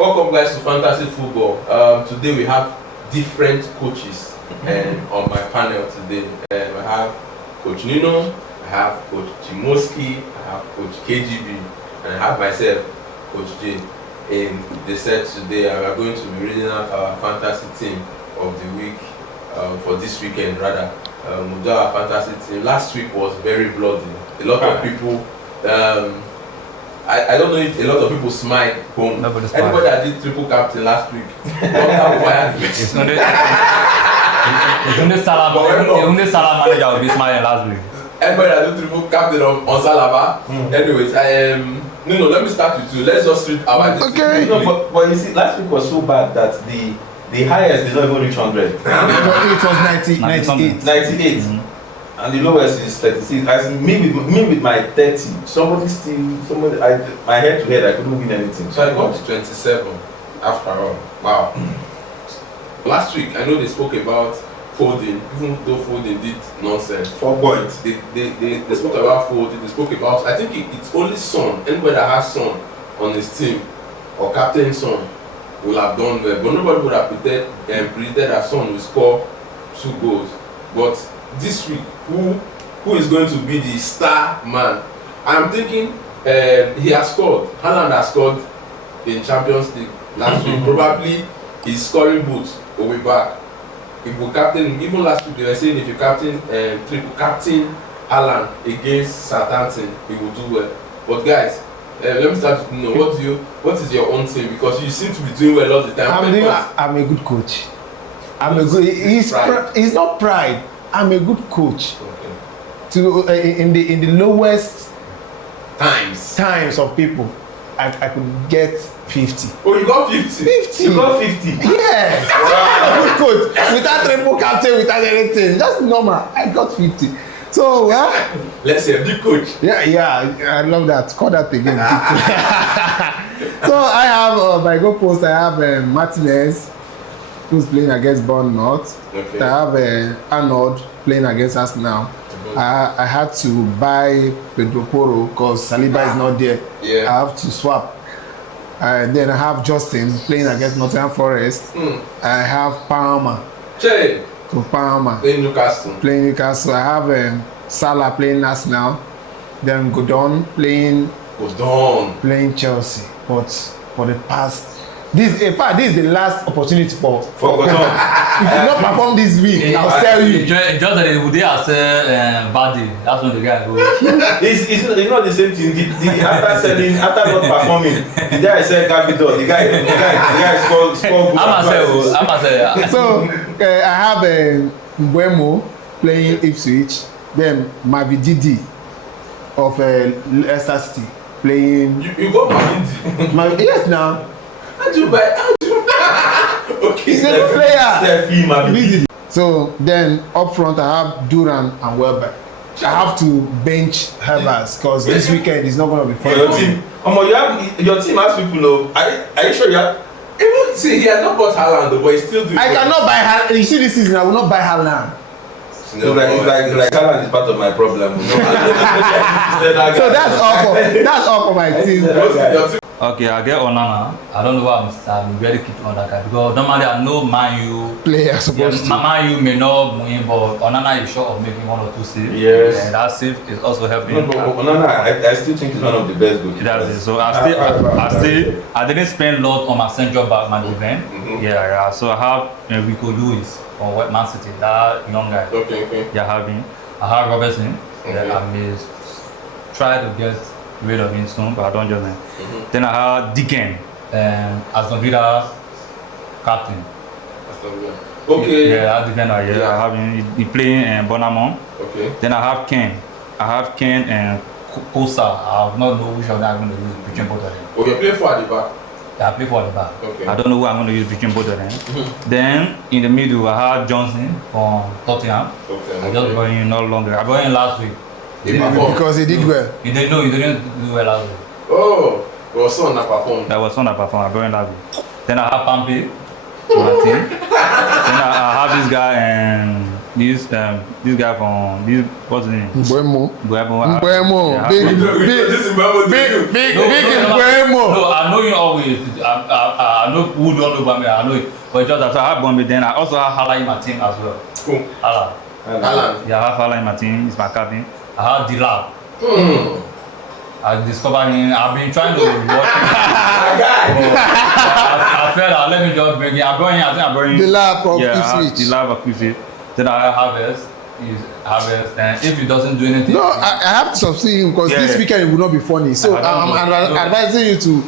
Welcome guys to Fantasy Football. Today we have different coaches on my panel today. I have Coach Nino, I have Coach Chimoski, I have Coach KGB, and I have myself, Coach J. In the set today, we are going to be reading out our fantasy team of the week for this weekend rather. We'll do our fantasy team. Last week was very bloody. A lot of people I don't know if a lot of people smiled home. Anybody that did triple captain last week, it's only Salah manager will be smiling last week. Everybody that did triple captain on Salah. Anyways, no, let me start with you. Let's just read our okay. No, but you see, last week was so bad that the highest did not even reach 100. It was 98. And the lowest is 36. As me with my 30, my head to head, I couldn't win anything. So I got to 27 after all. Wow. Last week, I know they spoke about Foden, even though Foden did nonsense. 4 points. They spoke about Foden, they spoke about, I think it's only Son. Anybody that has Son on his team, or captain Son, will have done well. But nobody would have predicted that Son will score 2 goals. But this week, who is going to be the star man? I'm thinking he has scored. Haaland has scored in Champions League last week. Probably his scoring boots will be back. If you captain, even last week they were saying if you captain triple captain Haaland against Southampton, he will do well. But guys, let me start with what is your own team? Because you seem to be doing well all the time. I'm a good coach. It's not pride. I'm a good coach. Okay. In the lowest times of people, I could get 50. Oh, you got 50? 50. You got 50? Yes. I'm a good coach. Without triple captain, without anything. Just normal. I got 50. So, let's say a big coach. Yeah, I love that. Call that again. So, I have my goal post. I have Martinez, who's playing against Bournemouth. Okay. I have Arnold playing against us now. I had to buy Pedro Porro because Saliba is not there. Yeah. I have to swap. Then I have Justin playing against Nottingham Forest. I have Palmer. Che. So Palmer playing Newcastle. I have Salah playing Arsenal. Then Godon playing Chelsea. But for the past, this is the last opportunity for Godon. If you not perform this week, I'll tell you. Just that they are saying Badi. That's when the guy goes. It's not the same thing. After not performing, the guy said Capito. The guy scored goals. I'm say. So I have Mbuemo playing Ipswich. Then Mavididi of Leicester City playing. You got Mavididi? Yes, now. How do you buy? Okay. He's a good player. So then up front I have Duran and Welbeck. I have to bench Havertz because this weekend is not going to be fun. Your team has people know. Are you sure you have? Even see, he has not bought Haaland, but he's still doing. I cannot buy Haaland. You see this season, I will not buy Haaland. It's like Haaland is part of my problem. So that's all for my team. Okay, I get Onana. I don't know why I'm very keen on that guy because normally I know Man U player supposed to. Man U may not win, but Onana is short of making 1 or 2 saves. Yes. And that save is also helping. No, Onana, I still think he's one of the best goalkeepers. That's it. So I didn't spend a lot on my central back, my defense. Yeah. So I have Rico Lewis from Man City, that young guy. Okay. I have Robertson. I may try to get rid of him soon, but I don't just know. Then I have Deacon, Aston Villa captain. Okay. Yeah, I defender. Yeah, I have him. He playing Bonamon. Okay. Then I have Ken. And Kosa. I have not know which of them I'm going to use between both of them. Oh, you play for at the back. Yeah, I play for the back. Okay. I don't know who I'm going to use between both of them. Then in the middle I have Johnson from Tottenham. Okay. I just brought him not longer. I brought him last week. Because he did well. He didn't do well last week. Oh, it was Son that performed. That was Son that performed. I brought him last week. Then I have Pampi, my team. Then I have this guy this guy from this what's his name? Mbuemo. Yeah, Big Mbuemo. No, I know you always. I know who don't know about me. I know it. But just after I have Bombe, then I also have Hala in my team as well. Cool. Hala. Yeah, I have Hala in my team. He's my captain. I have Dilab. I discovered him. I've been trying to watch him. I felt that let me just bring him. I brought him. I think I brought him. Dilab of Ipswich. Dilab of Ipswich. Then I have Harvest. And if he doesn't do anything. No, I have to substitute him because this weekend it will not be funny. So I'm advising you to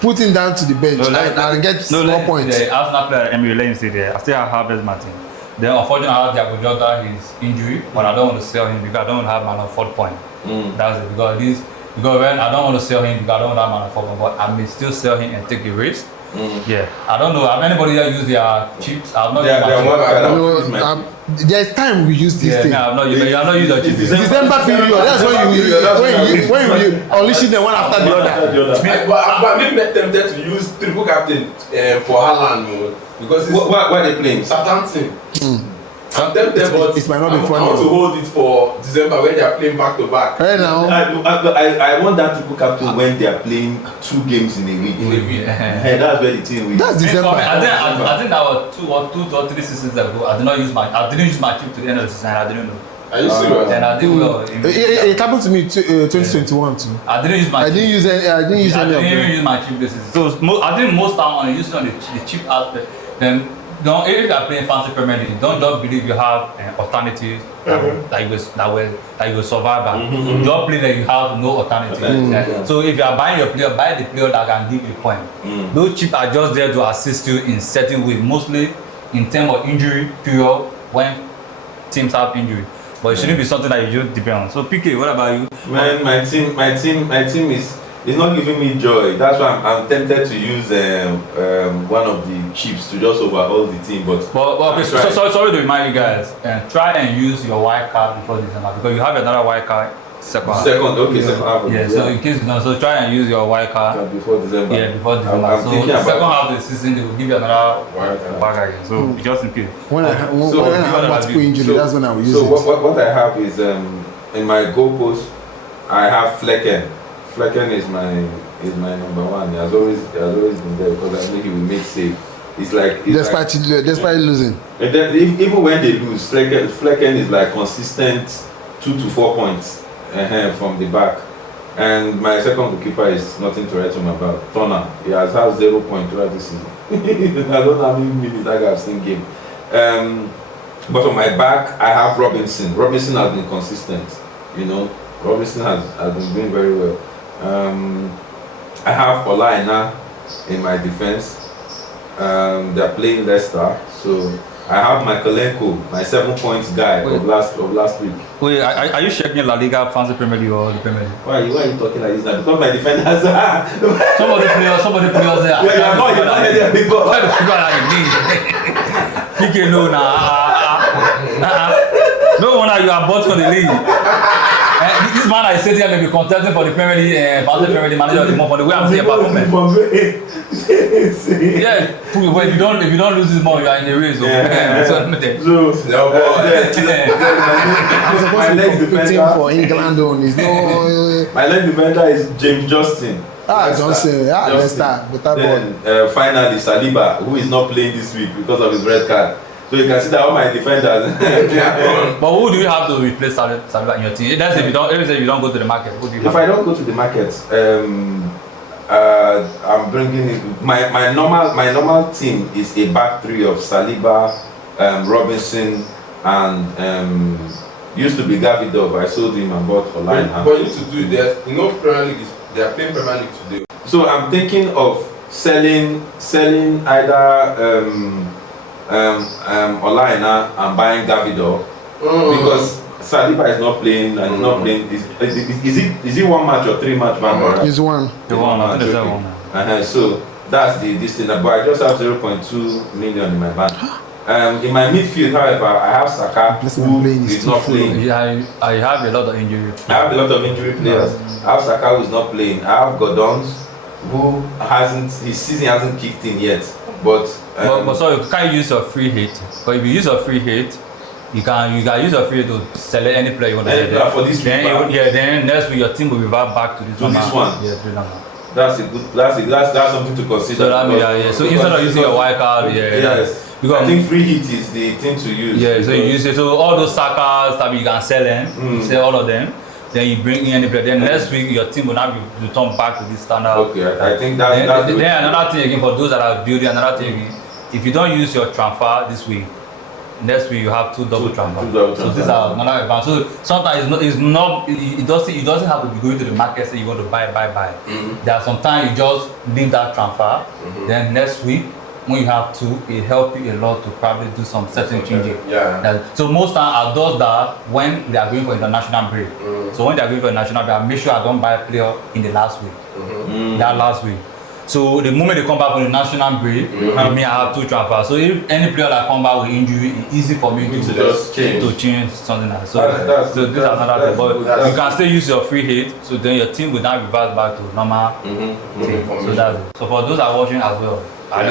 put him down to the bench and get 4 points. The Arsenal player, Emery, let him stay there. I still have Harvest Martin. Then unfortunately I have Diago Jota, his injury, but I don't want to sell him because I don't want to have man on 4th point. That's it. Because when I don't want to sell him because I don't want to have man on 4th point, but I may still sell him and take a risk. Yeah, I don't know. Have anybody here used their chips? I've not used my chips. There's time we use this thing. Yeah, I've not used your chips. December period. That's when you unleashing them one after the other. But I'm being tempted to use triple captain for Haaland because why are they playing? Southampton. I'm tempted, but it might not be funny. I want to hold it for December when they are playing back to back. Right now, I want that triple captain when they are playing 2 games in a week. That's where the team wins. That's December. I think that was 2 or 3 seasons ago. I didn't use my chip to the end of the season. I didn't know. Are you serious? And I did well. It happened to me 2021 too. I didn't use my chip. I didn't even use my chip this season. So I think most time I use it on the cheap aspect. Then if you are playing fancy Premier League, don't just believe you have alternatives that you will survive by. Don't believe that you have no alternative. So if you are buying your player, buy the player that can give you a point. Those chips are just there to assist you in certain ways, mostly in terms of injury period when teams have injury. But it shouldn't be something that you just depend on. So PK, what about you? Man, my team is not giving me joy. That's why I'm tempted to use one of the chips to just overhaul the team. But sorry to remind you guys, try and use your wild card before December because you have another wild card second half. Second half. Yeah, so in case you don't, so try and use your wild card before December. Yeah, before December. So the second half of the season they will give you another wild card again. So just in case. When I have multiple injury, that's when I will use it. So what I have is in my goalpost I have Flecken. Flecken is my number 1. He has always been there because I know he will make save. It's like despite losing. And then even when they lose, Flecken is like consistent 2 to 4 points from the back. And my second goalkeeper is nothing to write home about. Turner, he has had 0 point throughout this season. I don't know how many minutes that guy have seen game. But on my back, I have Robinson. Robinson has been consistent. Robinson has been doing very well. I have Olaina in my defense. They're playing Leicester, so I have Michaelenko, my 7 points guy of last week. Wait, are you checking La Liga, Fancy Premier League or the Premier League? Why are you talking like this now? Because my defenders some of the players there. Yeah, you're not there before. Why the people are like me? PK no no wonder you are bought for the league. This man I said here may be contesting for the Premier League, Premier League manager of the month for the way I'm seeing performance. Yeah, if you don't lose this month, you are in the race. I'm supposed to be competing for England on. My next defender is James Justin. Johnson. Leicester, better ball. Finally, Saliba, who is not playing this week because of his red card. So you can see that all my defenders. But who do you have to replace Saliba in your team? That's if you don't go to the market. Who do you have? If I don't go to the market, I'm bringing in my normal team is a back 3 of Saliba, Robinson, and used to be Gavidov. I sold him and bought Olaina. But you need to do that. Premier League they are playing Premier League today. So I'm thinking of selling either Olaina and buying Gavidov because Saliba is not playing and he's not playing. Is it 1 match or 3 match ban? It's one. The one. I think it's one. So that's this thing. But I just have 0.2 million in my bank. In my midfield, however, I have Saka who is not playing. Yeah, I have a lot of injury. I have a lot of injury players. I have Saka who is not playing. I have Gordons who his season hasn't kicked in yet. But sorry, you can't use your free hit. But if you use your free hit, You can use your free hit to select any player you want to Any player for this week, then then next week your team will revert back to this To this one. Yeah, to that one. That's something to consider. So that means so instead of using your wild card, yes. Because I think free hit is the thing to use. Yeah, so you use it. So all those Sakas that you can sell them, you sell all of them. Then you bring in any player. Then next week your team will now be return back to this standard. Okay, I think that's then another thing again for those that are building another thing again. If you don't use your transfer this week, next week you have two double transfer. So these are another advantage. So sometimes it doesn't have to be going to the market say you want to buy. There are sometimes you just leave that transfer. Then next week when you have two, it helps you a lot to probably do some certain changes. So most times I do that when they are going for international break. So when they are going for international break, I make sure I don't buy a player in the last week. That last week. So the moment they come back from the national break, I have two transfers. So if any player that come back with injury, it's easy for me to just change something like that. So this is another thing. But you can still use your free hit, so then your team will now revert back to normal. So that's it. So for those that are watching as well,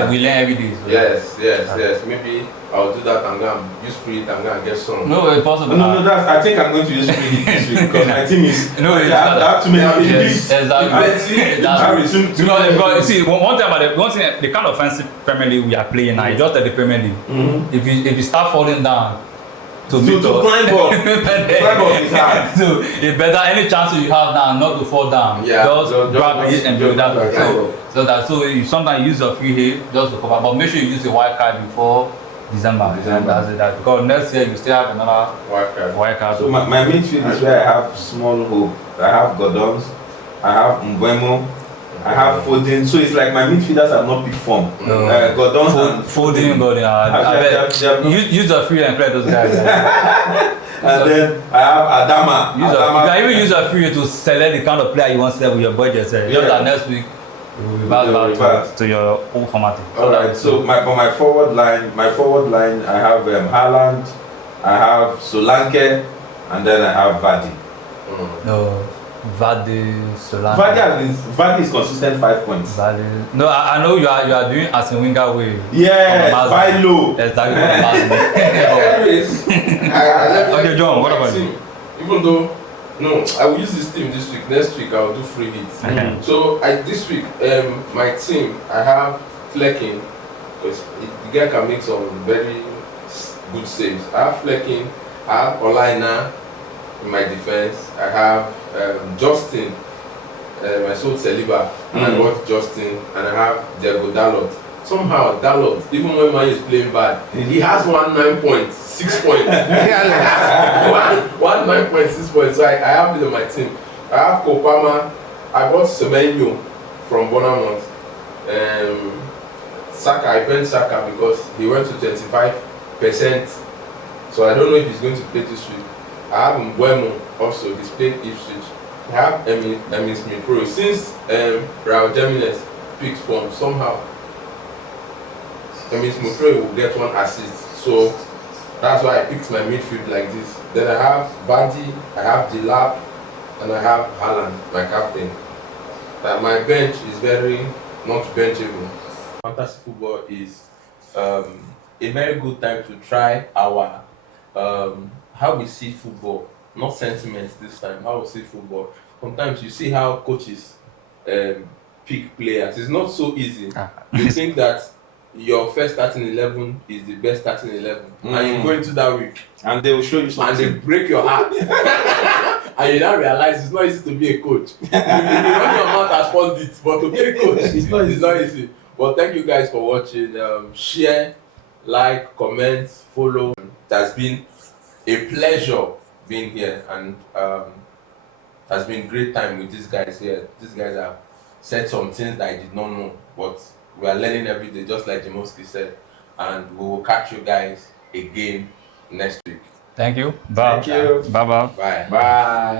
we learn every day. So. Yes. Maybe I'll do that and go and use free hit and go and get some. No, it's possible. No, I think I'm going to use free hit this week because my team is. No, it's I have too many injuries. Exactly. Because see, one thing, the kind of fancy Premier League we are playing now, just like the Premier League. If you start falling down. To climb up is hard. So it's better any chance you have now not to fall down. Just grab it and build that. So you sometimes use your free hit just to cover, but make sure you use a wild card before December. That's it. Because next year you still have another wild card. So my midfield is where I have small hope. I have Gordons, I have Mbeumo, I have Foden, so it's like my midfielders have not performed. Gordon, Foden, use the free and play those guys. And then I have Adama. You can even use a free to select the kind of player you want to sell with your budget. Just that next week you will revert back to your old formatting. Alright, so my forward line, I have Haaland, I have Solanke, and then I have Vardy. No. Vardy, Solanke. Vardy is consistent 5 points. Vardy. No, I know you are doing as a winger way. Yeah, buy low. Exactly what Anyways, okay, John, what about you? Even though, I will use this team this week. Next week I will do free hits. So this week, my team, I have Flecking, because the guy can make some very good saves. I have Flecking, I have Olaina in my defense. I have Justin, I sold Saliba, and I bought Justin, and I have Diego Dalot. Somehow Dalot, even when Man is playing bad, he has 9.6 points. one 9.6 points. So I have it on my team. I have Kopama. I bought Semenyo from Bournemouth. Saka, I benched Saka because he went to 25%. So I don't know if he's going to play this week. I have Mbeumo also, he's playing Ipswich. I have Emil Smith-Rowe. Since Raul Jimenez picked form, somehow Emil Smith-Rowe will get 1 assist. So that's why I picked my midfield like this. Then I have Vardy, I have Delap, and I have Haaland, my captain. My bench is very not benchable. Fantasy football is a very good time to try our how we see football, not sentiments this time, how we see football. Sometimes you see how coaches pick players. It's not so easy. You think that your first starting 11 is the best starting 11, and you go into that week and they will show you something and they break your heart. And you now realize it's not easy to be a coach. You run your mouth as pundit, but to be a coach it's not easy. But thank you guys for watching. Share, like, comment, follow. It has been a pleasure being here, and has been great time with these guys here. These guys have said some things that I did not know, but we are learning every day, just like Jamoski said. And we will catch you guys again next week. Thank you. Bye. Thank you. Bye. Bye. Bye.